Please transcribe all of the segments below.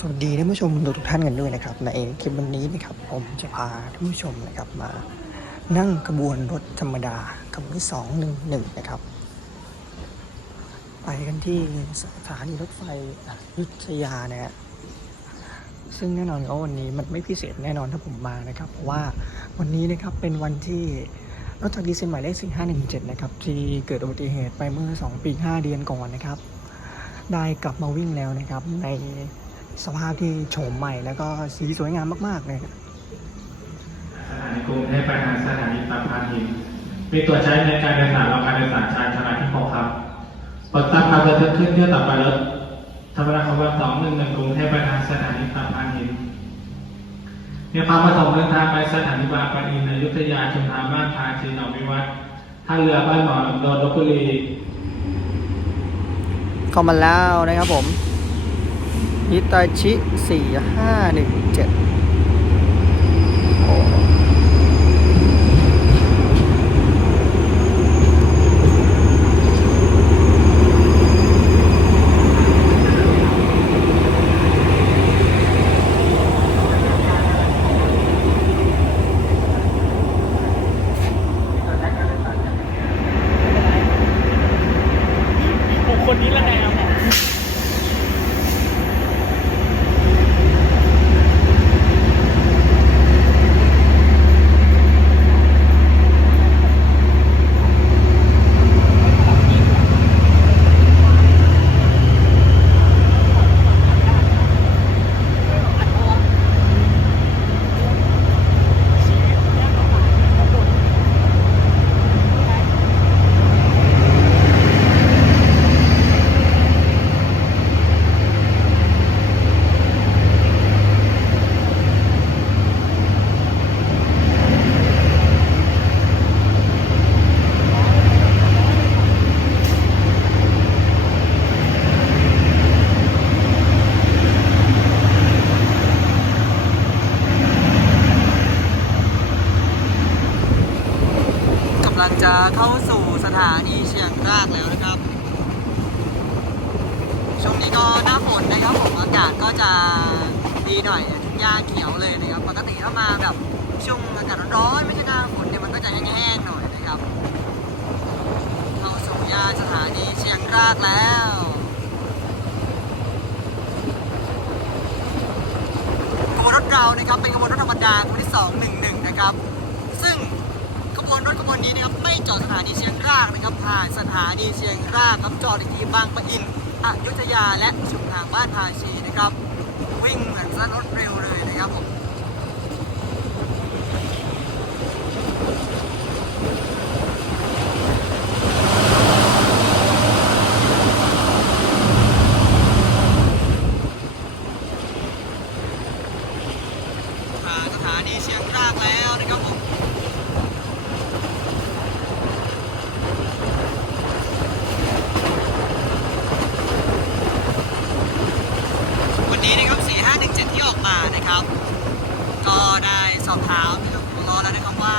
สวัสดีท่านผู้ชมทุกท่านกันด้วยนะครับ ในคลิปวันนี้นะครับผมจะพาท่านผู้ชมนะครับมานั่งขบวนรถธรรมดาขบวนที่สองหนึ่งหนึ่งนะครับ ไปกันที่สถานีรถไฟยุทธยานะฮะซึ่งแน่นอนว่าวันนี้มันไม่พิเศษแน่นอนถ้าผมมานะครับ เพราะว่าวันนี้นะครับเป็นวันที่รถจักรดีเซลหมายเลข4517 นะครับ ที่เกิดอุบัติเหตุไปเมื่อ 2 ปี 5 เดือนก่อนนะครับ ได้กลับมาวิ่งแล้วนะครับใน สภาพที่โฉมใหม่แล้วก็สีสวยงามมาก ๆ เลยครับสถานีกรุงเทพไปทางสถานีตาพานหิน มีตัวใช้ในการโดยสารและการโดยสารชานชาลาที่หกครับรถตั้งครับจะขึ้นเที่ยวต่อไปรถธรรมดาขบวนสองหนึ่งหนึ่งกรุงเทพไปทางสถานีตาพานหิน มีความประสงค์เดินทางไปสถานีบางปะอินอยุธยาชุมทางบ้านทางจีนหนองวิวัฒน์ท่าเรือบ้านหมอลำโดนลบบุรีเข้ามาแล้วนะครับผม ฮิตาชิ 4517 รากแล้วนะครับ ช่วงนี้ก็หน้าฝนนะครับผมอากาศก็จะดีหน่อยทุ่งหญ้าเขียวเลยนะครับ ปกติถ้ามาแบบช่วงอากาศร้อนไม่ใช่หน้าฝนเนี่ยมันก็จะแห้งๆหน่อยนะครับเข้าสู่ย่านสถานีเชียงรากแล้วขบวนรถเรานะครับเป็นขบวนรถธรรมดาขบวนที่ 211 นะครับซึ่งขบ วนรถขบวนนี้นะครับไม่จอดสถานีเชียงรากนะครับผ่านสถานีเชียงรากครับจอดอีกทีบางปะอินอยุธยาและชุมทางบ้านภาชีนะครับ วิ่งเหมือนรถเร็วเลยนะครับผมผ่านสถานีเชียงรากแล้วนะครับผม วันนี้นะครับ 4517 ที่ออกมานะครับ ก็ได้สอบถามนะครับรอแล้วนะครับว่า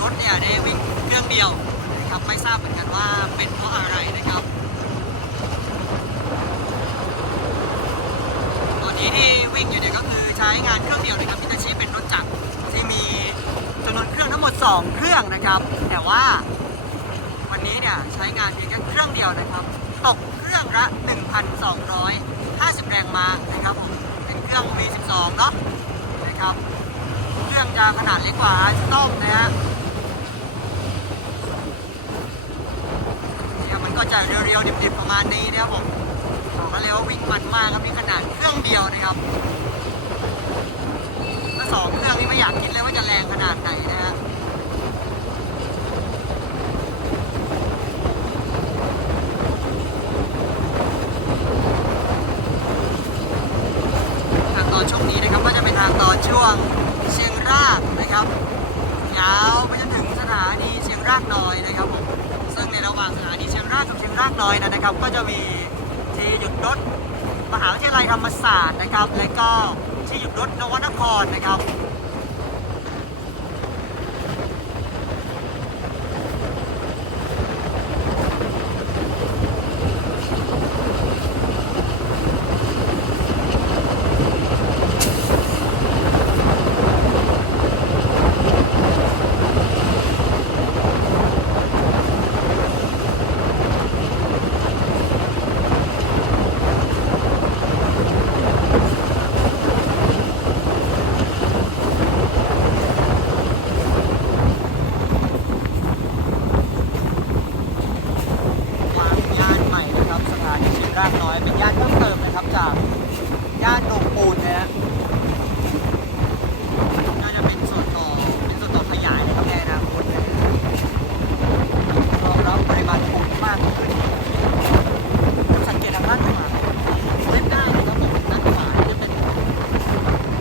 รถเนี่ยได้วิ่งเครื่องเดียวนะครับ ไม่ทราบเหมือนกันว่าเป็นเพราะอะไรนะครับ ตอนนี้ที่วิ่งอยู่เนี่ยก็คือใช้งานเครื่องเดียวนะครับพิตาชิเป็นรถจักรที่มีจำนวนเครื่องทั้งหมด 2 เครื่องนะครับ แต่ว่า วันนี้เนี่ยใช้งานเพียงแค่เครื่องเดียวนะครับ ตกเครื่องละ 1,250 แรงม้านะครับผม เป็นเครื่อง V12 เนาะนะครับ เครื่องจะขนาดเล็กกว่าสต้อมนะฮะเนี่ยมันก็จะเรียวๆดิบๆประมาณ นะครับผมบอกกันเลยว่าวิ่งมันมากครับนี่ขนาดเครื่องเดียวนะครับถ้าสองเครื่องนี่ไม่อยากคิดเลยว่าจะแรงขนาดไหนนะฮะทางตอนช่วงนี้นะครับก็จะเป็นทางตอนช่วงเชียงรากนะครับยาวไปจนถึงสถานีเชียงรากน้อยนะครับผมซึ่งในระหว่างสถานีเชียงรากกับเชียงรากน้อยนะครับ ก็จะมีที่หยุดรถมหาวิทยา ลัยธรรมศาสตร์นะครับ และก็ที่หยุดรถนวนครนะครับากน้อยเป็นย่านเพิ่มเติมนะครับจากย่านโดงปูนนะฮะน่าจะเป็นส่วนต่อเป็นส่วนต่อขยายนะครับในอนาคตนะรองรับปริมาณปูนมากขึ้น สังเกตทางด้านขวาเล่นได้นะครับผมด้านขวาจะเป็น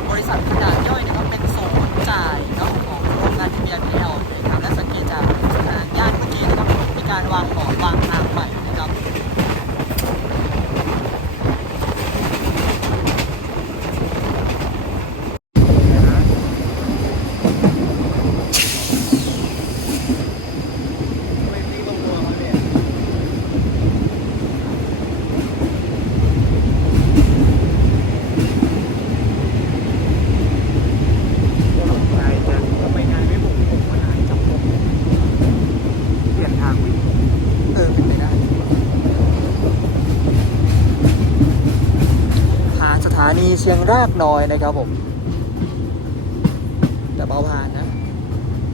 บริษัทขนาดย่อยนะครับเป็นโซนจ่ายเนาะของโรงงาน TPL นะครับและสังเกตจากทางย่านเมื่อกี้นะครับมีการวางบ่อวางทางใหม่นะครับ นายจะทำไมนายไม่บอกผมว่านายจับผมเปลี่ยนทางวิ่ง เออเป็นไปได้ผ่านสถานีเชียง รากน้อยนะครับผม แต่เบาผ่านนะ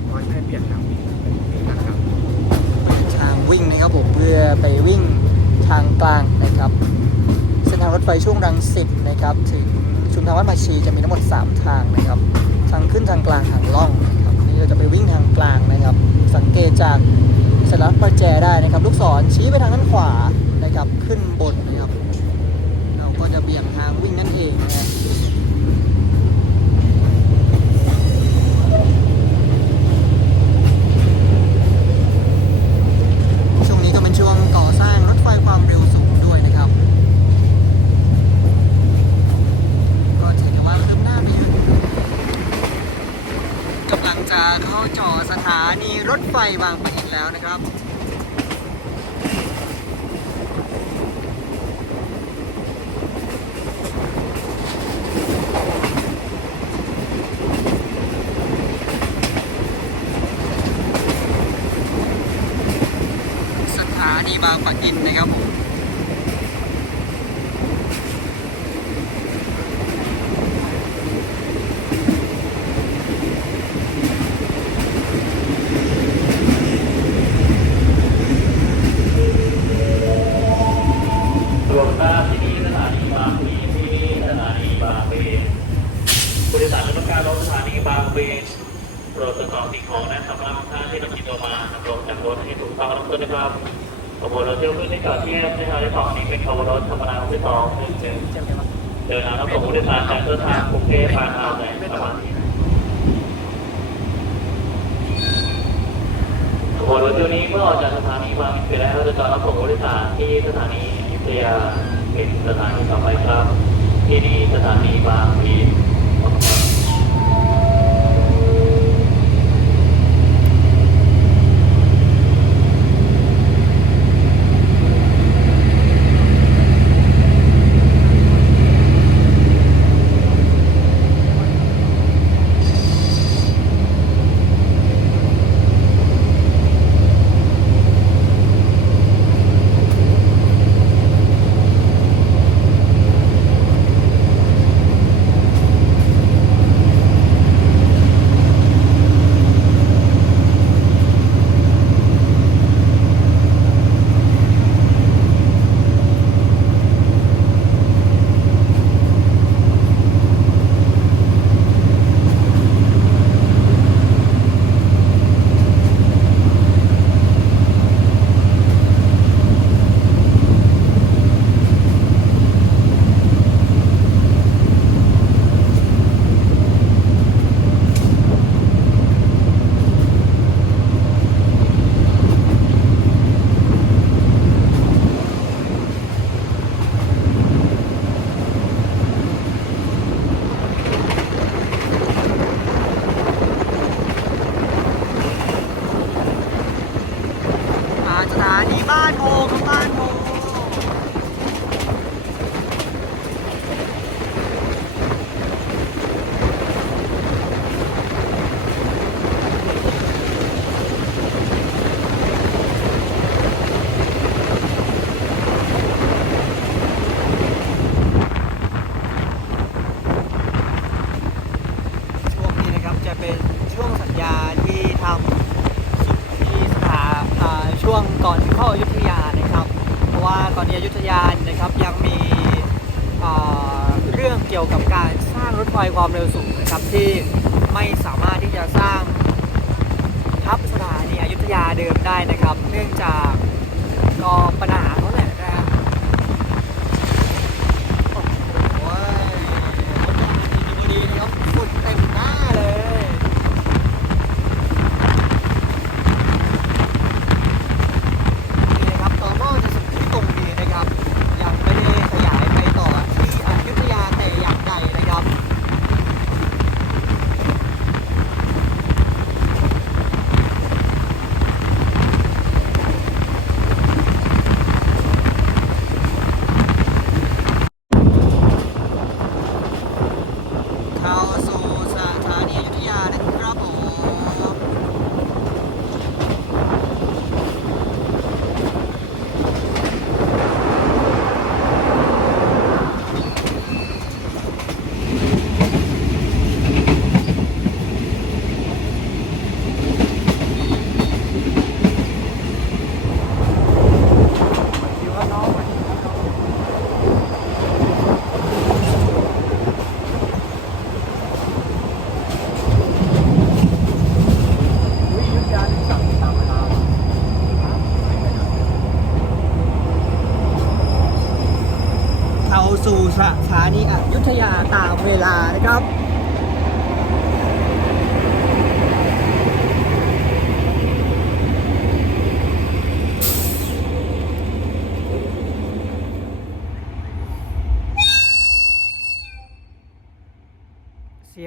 เพราะนายเปลี่ยนทางวิ่งเป็นวิ่งนะครับทางวิ่งนะครับผมเพื่อไปวิ่งทางกลางนะครับเส้นทางรถไฟช่วงรังสิตนะครับ ถึงชุมทางวัดมาชีจะมีทั้งหมด 3 ทางนะครับ ทางขึ้นทางกลางทางล่องนะครับนี่เราจะไปวิ่งทางกลางนะครับ สังเกตจากสัญลักษณ์ประแจได้นะครับ ลูกศรชี้ไปทางด้านขวานะครับขึ้นบนนะครับ เราก็จะเบี่ยงทางวิ่งนั่นเองนะครับ ช่วงก่อสร้างรถไฟความเร็วสูงด้วยนะครับ ก็ถือได้ว่าเริ่มหน้าไปเยอะกำลังจะเข้าจอสถานีรถไฟบางปะอินแล้วนะครับ สถานี บางปะอินนะครับผม รวมค่าที่นี่สถานีบางพลีที่นี่สถานีบางเบนบริษัทรับการรถสถานีบางเบนโปรดตรวจสอบสิ่งของและสัมภาระของท่านที่นำติดตัวมานำลงจากรถให้ถูกต้องทุกคนนะครับขบวนรถเที่ยวขึ้นที่จอดเทียบในทางที่สองนี้เป็นขบวนรถธรรมดาที่สองหนึ่งหนึ่งเดินทางรับส่งผู้โดยสารจากเส้นทางกรุงเทพปานอ่าวในประมาณนี้ขบ วนรถเที่ยวนี้เมื่อออกจากสถานีบางเสร็จแล้วจะจอดรับส่งผู้โดยสารที่สถานีอยุธยาเป็นสถานีต่อไปครับ ที่นี่สถานีบางพลี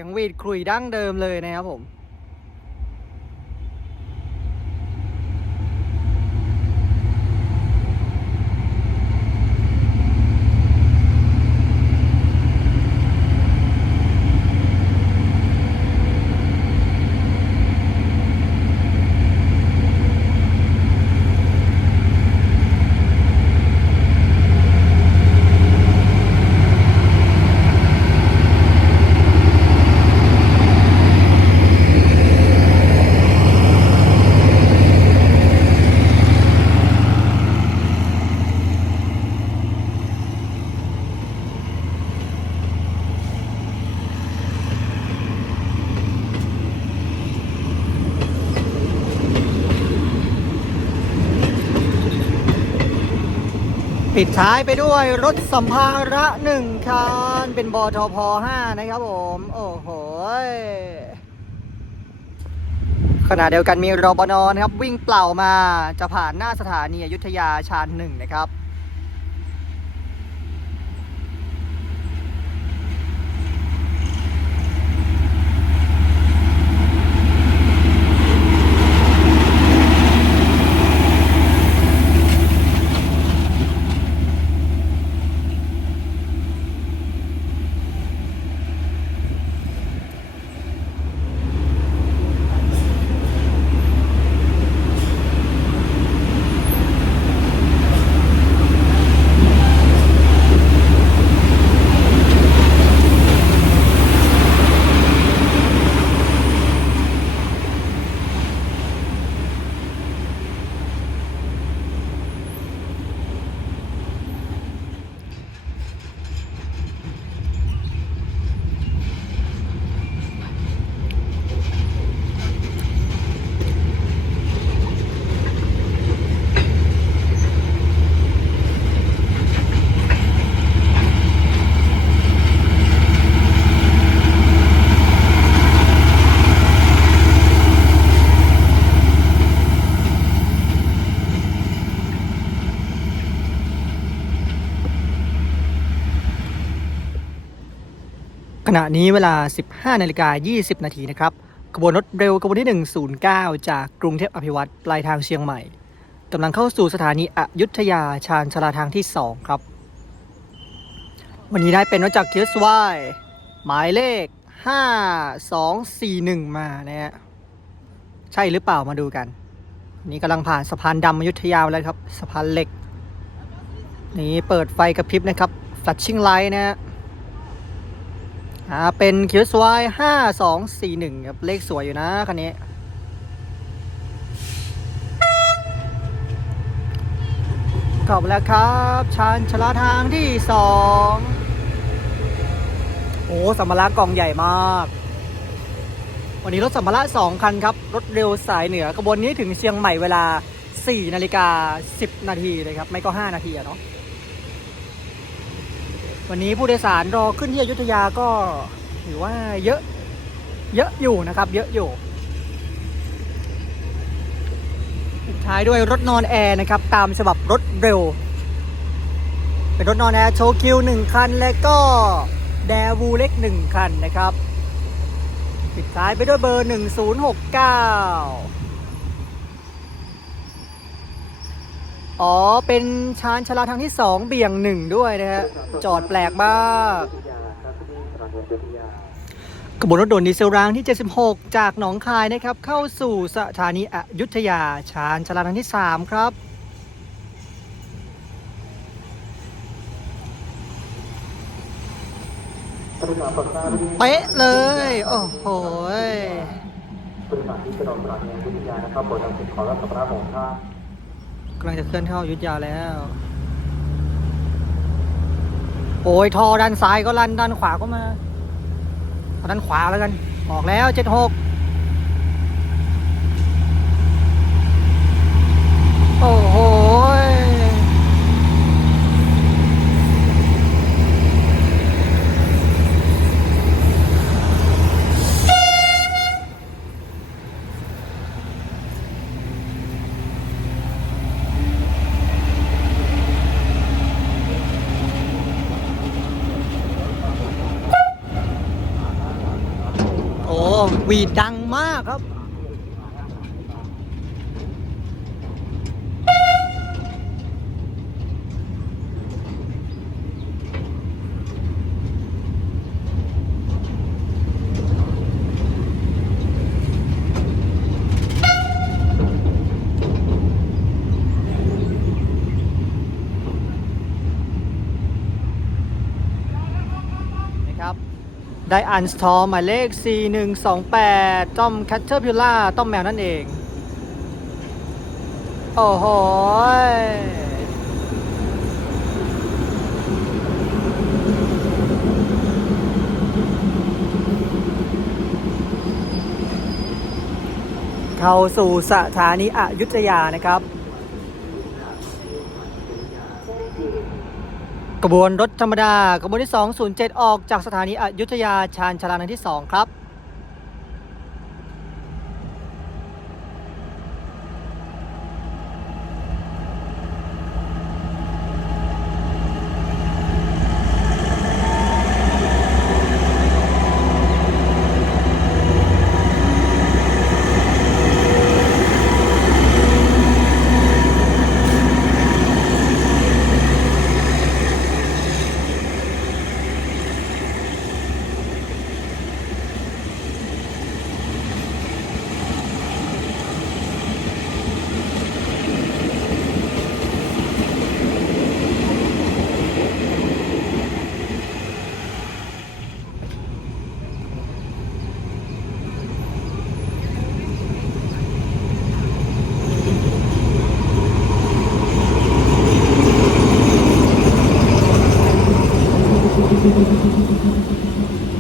ยงวีดคุยดั้งเดิมเลยนะครับผม ปิดท้ายไปด้วยรถสัมภาระหนึ่งคัน เป็นบทพ5นะครับผม โอ้โหขณะเดียวกันมีรบนนะครับ วิ่งเปล่ามาจะผ่านหน้าสถานีอยุธยาชานหนึ่งนะครับ ณะนี้เวลา 15นาฬิกา20 นาทีนะครับขบวนรถเร็วขบวนที่ 109 จากกรุงเทพอภิวัตรปลายทางเชียงใหม่กำลังเข้าสู่สถานีอยุธยาชาญชลาทางที่ 2 ครับ วันนี้ได้เป็นรถจากเคียสวายหมายเลข 5241 มานะฮะใช่หรือเปล่ามาดูกัน นี่กำลังผ่านสะพานดำอยุธยาแล้วครับ สะพานเหล็ก นี่เปิดไฟกระพริบนะครับ flashing light นะฮะ อ่าเป็นคิวสวายห้าสองสี่หนึ่งครับเลขสวยอยู่นะคันนี้เข้ามาแล้วครับชานชลาทางที่สองโอ้สัมภาระกล่องใหญ่มาก วันนี้รถสัมภาระสองคันครับ รถเร็วสายเหนือกระบวนนี้ถึงเชียงใหม่เวลา 4 นาฬิกา 10 นาทีเลยครับ ไม่ก็ 5 นาทีอะเนาะ วันนี้ผู้โดยสารรอขึ้นที่อยุธยาก็ถือว่าเยอะ เยอะอยู่นะครับ เยอะอยู่ปิดท้ายด้วยรถนอนแอร์นะครับ ตามฉบับรถเร็ว เป็นรถนอนแอร์โชว์คิวหนึ่งคัน และก็แดวูเล็กหนึ่งคันนะครับปิดท้ายไปด้วยเบอร์ 1069 อ๋อ เป็นชานชลาทางที่2เบี่ยงหนึ่งด้วยนะฮะ จอดแปลกมากขบวนรถด่วนดีเซลรางที่ 76 จากหนองคายนะครับ เข้าสู่สถานีอยุธยา ชานชลาทางที่ 3 ครับ เป๊ะเลย โอ้โหยผู้โดยสารที่จะลงสถานีอยุธยานะครับโปรดนำสิ่งของและสัมภาระของท่า กำลังจะเคลื่อนเข้ายุธยาแล้ว โอ้ยทอด้านซ้ายก็ลั่นด้านขวาก็มาเอาด้านขวาแล้วกัน ออกแล้วเจ็ดหกโอ้โหยโปีดดังมากครับ ได้อันสตอร์หมายเลข 4128 ต้อมแคทเทอร์พิล่าต้อมแมวนั่นเอง โอ้โหเข้าสู่สถานีอยุธยานะครับ กระบวนรถธรรมดา กระบวนที่ 207 ออกจากสถานีอยุธยาชานชาลานันที่ 2 ครับ ハハハハハ。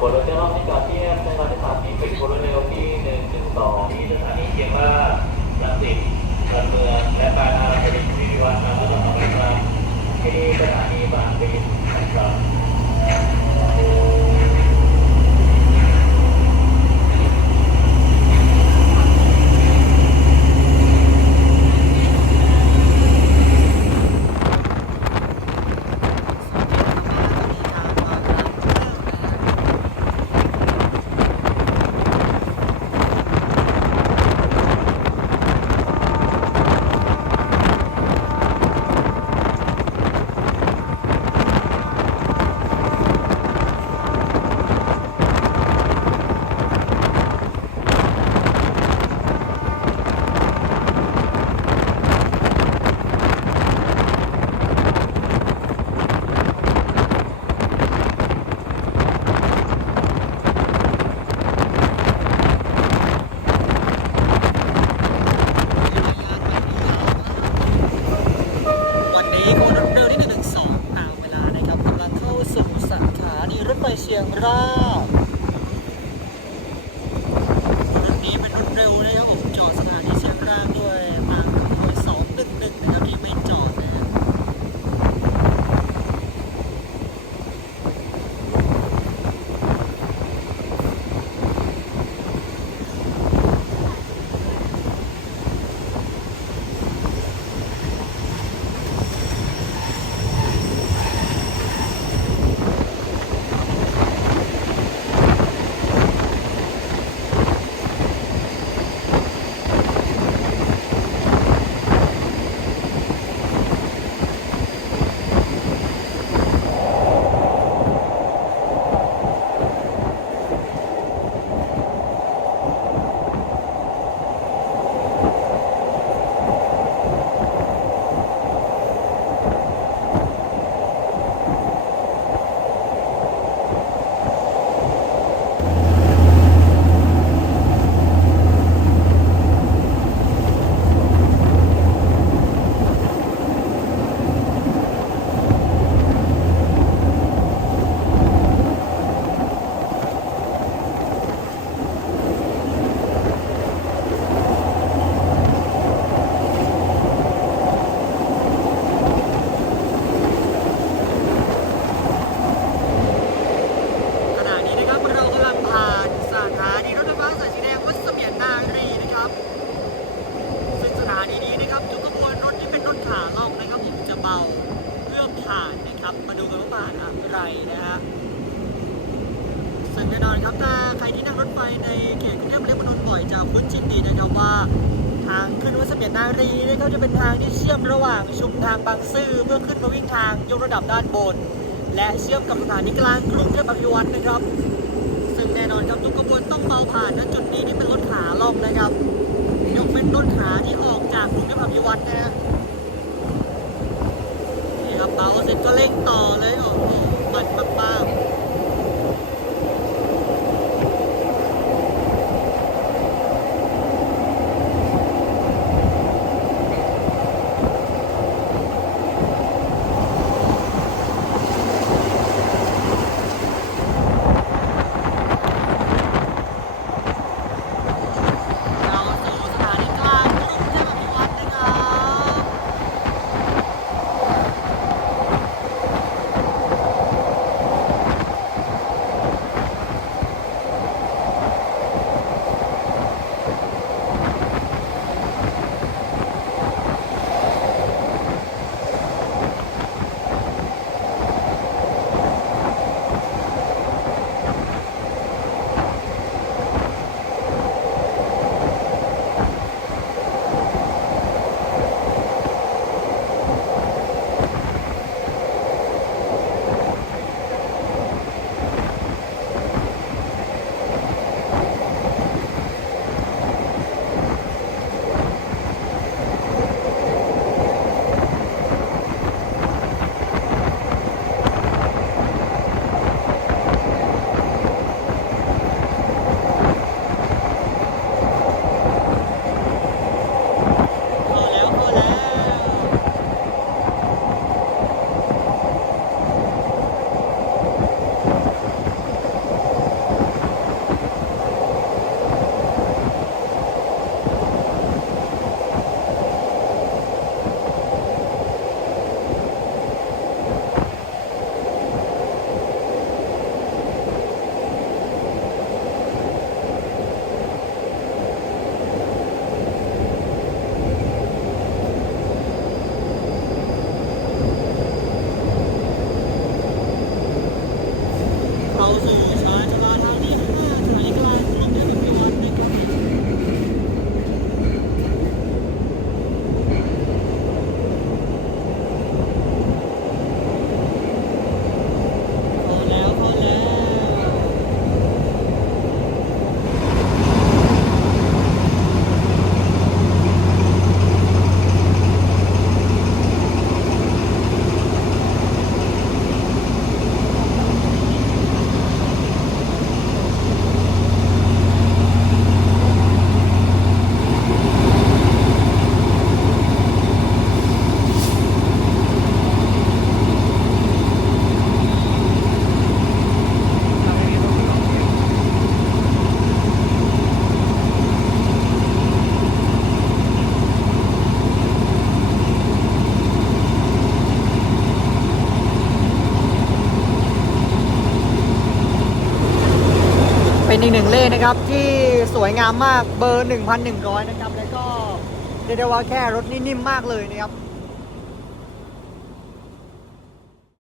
ข และเชื่อมกับสถานีกลางกรุงเทพอภิวัฒน์นะครับ ซึ่งแน่นอนครับทุกขบวนต้องเมาผ่านณจุดนี้ที่เป็นรถขาล่องนะครับยกเป็นรถขาที่ออกจากกรุงเทพอภิวัฒน์นะฮะนี่ครับเบาเสร็จก็เร่งต่อเลยโอ้โหมันมาก กหนึ่งเลขนะครับที่สวยงามมากเบอร์ 1,100 นะครับ แล้วก็เรียกได้ว่าแค่รถนี่นิ่มมากเลยนะครับ